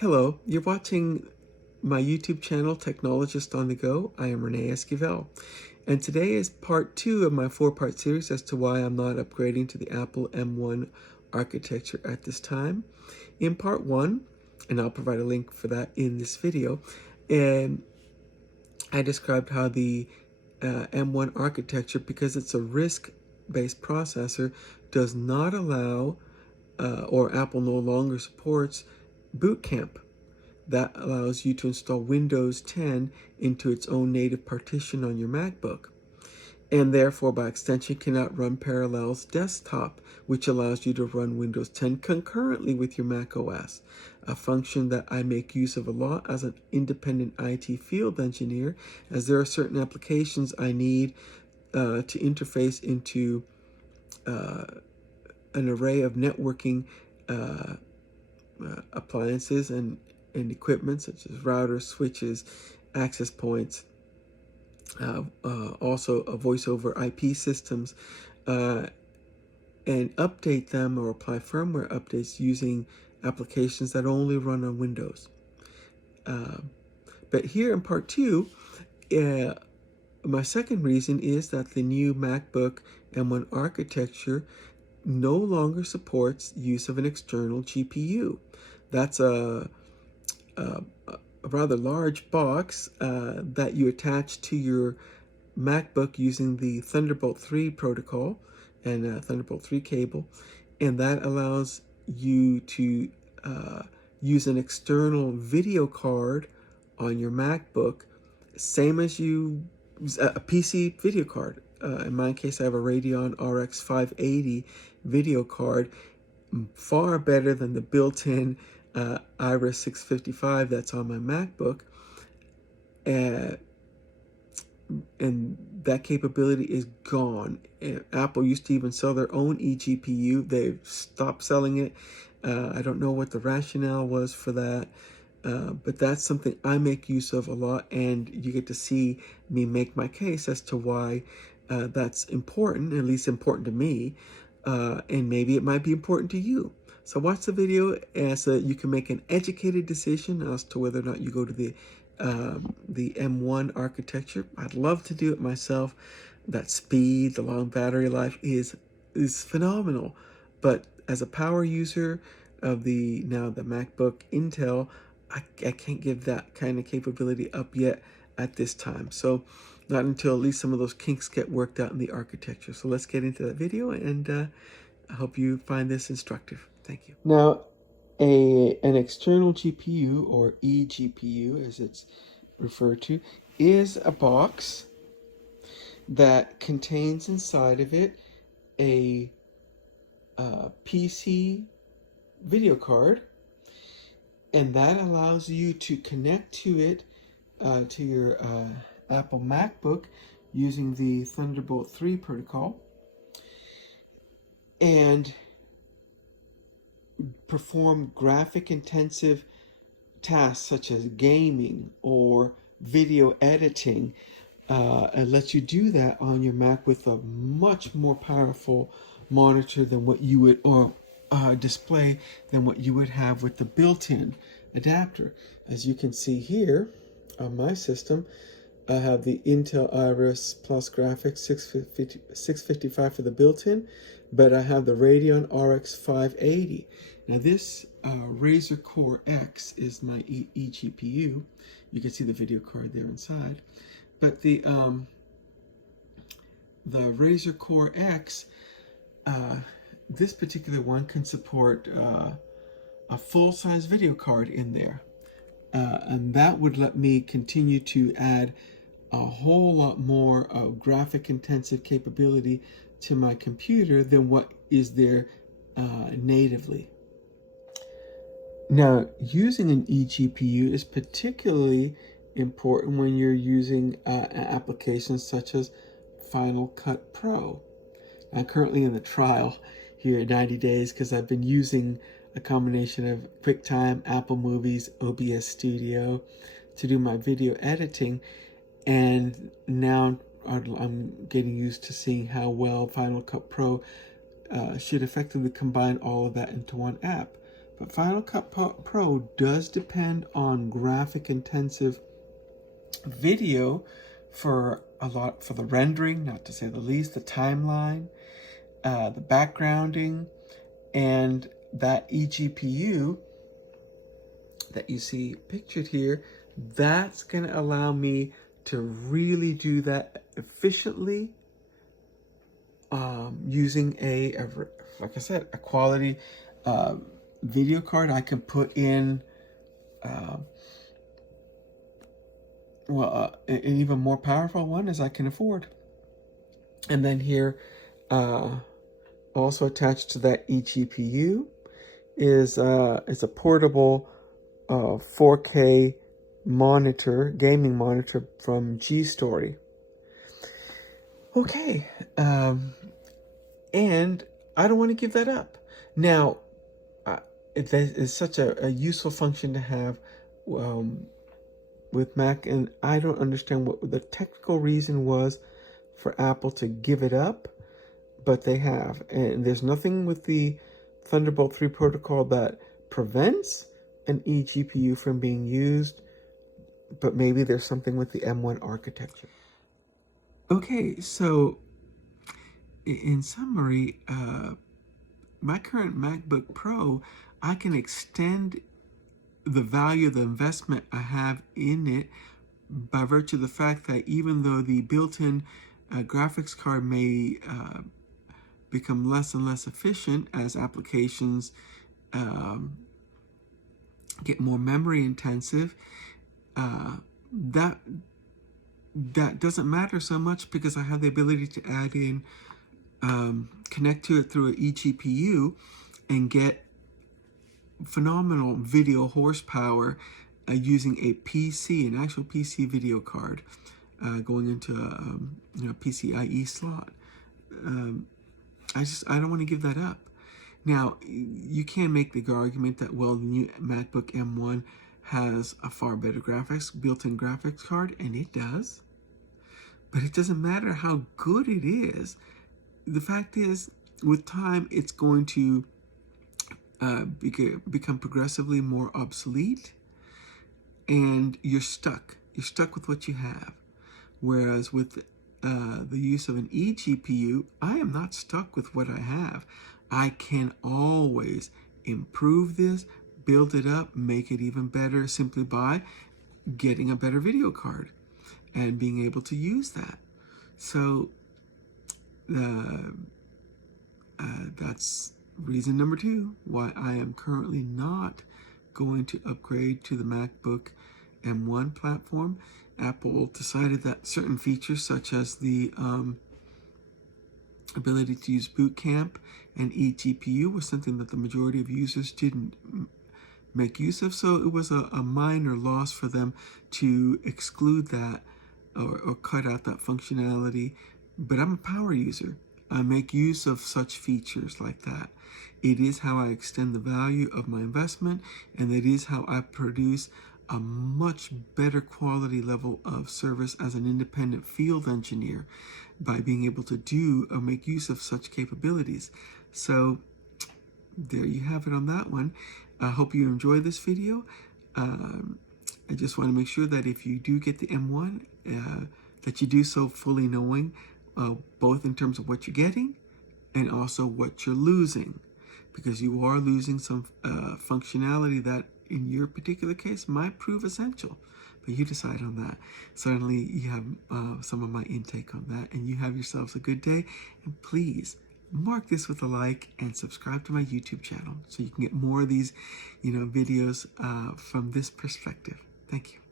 Hello, you're watching my YouTube channel, Technologist on the Go. I am Renee Esquivel, and today is part 2 of my 4-part series as to why I'm not upgrading to the Apple M1 architecture at this time. In part 1, and I'll provide a link for that in this video, and I described how the M1 architecture, because it's a RISC-based processor, does not allow, or Apple no longer supports, Boot Camp. That allows you to install Windows 10 into its own native partition on your MacBook, and therefore by extension cannot run Parallels Desktop, which allows you to run Windows 10 concurrently with your Mac OS, a function that I make use of a lot as an independent IT field engineer, as there are certain applications I need to interface into an array of networking appliances and equipment such as routers, switches, access points, also voice over IP systems, and update them or apply firmware updates using applications that only run on Windows. But here in part 2, my second reason is that the new MacBook M1 architecture no longer supports use of an external GPU. That's a rather large box that you attach to your MacBook using the Thunderbolt 3 protocol and Thunderbolt 3 cable, and that allows you to use an external video card on your MacBook, same as you use a PC video card. In my case, I have a Radeon RX 580 video card, far better than the built-in Iris 655 that's on my MacBook, and that capability is gone. Apple used to even sell their own eGPU. They've stopped selling it. I don't know what the rationale was for that, but that's something I make use of a lot, and you get to see me make my case as to why that's important, at least important to me, and maybe it might be important to you. So watch the video so that you can make an educated decision as to whether or not you go to the M1 architecture. I'd love to do it myself. That speed, the long battery life is phenomenal. But as a power user of the MacBook Intel, I can't give that kind of capability up yet at this time. So not until at least some of those kinks get worked out in the architecture. So let's get into that video, and I hope you find this instructive. Thank you. Now, an external GPU, or eGPU as it's referred to, is a box that contains inside of it a PC video card, and that allows you to connect to it to your Apple MacBook using the Thunderbolt 3 protocol, and perform graphic intensive tasks such as gaming or video editing, and lets you do that on your Mac with a much more powerful monitor than what you would, or display than what you would have with the built-in adapter. As you can see here on my system, I have the Intel Iris Plus graphics 655 for the built-in, but I have the Radeon RX 580. Now this Razer Core X is my eGPU. You can see the video card there inside. But the Razer Core X, this particular one can support a full-size video card in there. And that would let me continue to add a whole lot more graphic intensive capability to my computer than what is there natively. Now, using an eGPU is particularly important when you're using applications such as Final Cut Pro. I'm currently in the trial here at 90 days because I've been using a combination of QuickTime, Apple Movies, OBS Studio to do my video editing, and now I'm getting used to seeing how well Final Cut Pro should effectively combine all of that into one app. But Final Cut Pro does depend on graphic intensive video for the rendering, not to say the least, the timeline, the backgrounding, and that eGPU that you see pictured here, that's going to allow me to really do that efficiently, using like I said, a quality video card. I can put in an even more powerful one as I can afford. And then here, also attached to that eGPU is a portable 4K monitor, gaming monitor from G-Story. Okay, and I don't want to give that up. Now, it is such a useful function to have with Mac, and I don't understand what the technical reason was for Apple to give it up, but they have. And there's nothing with the Thunderbolt 3 protocol that prevents an eGPU from being used, but maybe there's something with the M1 architecture. Okay, so in summary, my current MacBook Pro, I can extend the value of the investment I have in it by virtue of the fact that even though the built-in graphics card may become less and less efficient as applications get more memory intensive, that doesn't matter so much because I have the ability to add in, connect to it through an eGPU and get phenomenal video horsepower using a PC, an actual PC video card, going into a PCIe slot. I don't want to give that up. Now, you can make the argument that, well, the new MacBook M1 has a far better built-in graphics card, and it does. But it doesn't matter how good it is. The fact is, with time, it's going to become progressively more obsolete, and you're stuck. You're stuck with what you have. Whereas with the use of an eGPU, I am not stuck with what I have. I can always improve this, build it up, make it even better simply by getting a better video card and being able to use that. So that's reason number 2 why I am currently not going to upgrade to the MacBook M1 platform. Apple decided that certain features such as the ability to use Boot Camp and eGPU was something that the majority of users didn't make use of, so it was a minor loss for them to exclude that or cut out that functionality. But I'm a power user. I make use of such features like that. It is how I extend the value of my investment, and it is how I produce a much better quality level of service as an independent field engineer by being able to do or make use of such capabilities. So there you have it on that one. I hope you enjoy this video. I just want to make sure that if you do get the M1, that you do so fully knowing both in terms of what you're getting and also what you're losing, because you are losing some functionality that in your particular case might prove essential, but you decide on that. Certainly you have some of my intake on that, and you have yourselves a good day. And please mark this with a like and subscribe to my YouTube channel so you can get more of these videos from this perspective. Thank you.